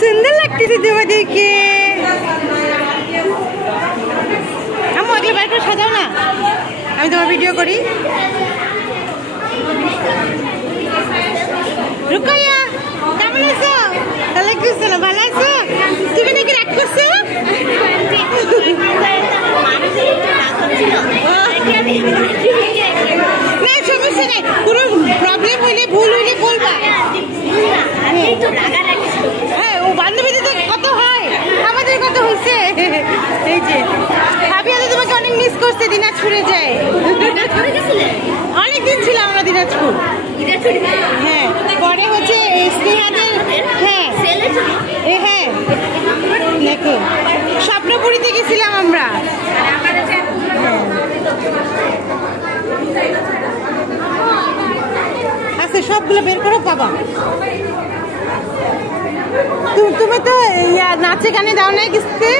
सुंदर लगती थी तुम्हारे के हम अगले बार पर सजाओ ना আমি তোমার ভিডিও করি রুকাইয়া কেমন আছো তাহলে কিছু না ভালো আছো তুমি নাকি রাগ করছো না সমস্যা নেই কোনো প্রবলেম হইলে ভুল হইলে বলবা হ্যাঁ ও বান্ধবীদের তো কত হয় আমাদের কত হয়েছে এই যে ভাবি আজ তোমাকে অনেক মিস করছে দিনাজপুরে যায় অনেকদিন ছিলাম আমরা দিনাজপুর হ্যাঁ পরে হচ্ছে স্নেহাদের হ্যাঁ হ্যাঁ দেখো স্বপ্নপুরীতে গেছিলাম আমরা আচ্ছা সবগুলো বের করো বাবা তুমি তো নাচে গানে দাও নাই কিস্তে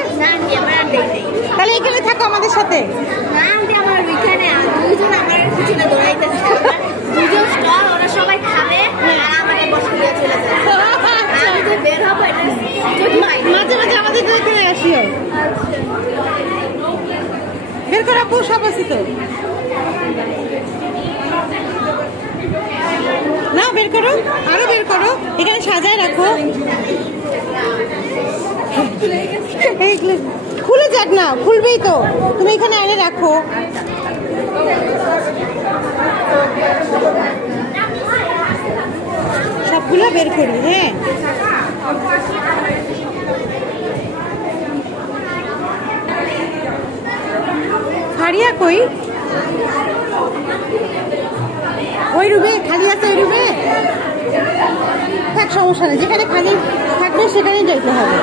তাহলে এখানে থাকো আমাদের সাথে মাঝে মাঝে আমাদের এখানে আসিও বের করো আপু সব আছি তো না বের করো আরো বের করো এখানে সাজায় রাখো খুলে যাক না খুলবেই তো তুমি এখানে এনে রাখো সবগুলো বের করি হ্যাঁ ফারিয়া কই ওই রুমে খালি আছে ওই রুমে থাক সমস্যা নেই যেখানে খালি থাকবে সেখানেই যাইতে হবে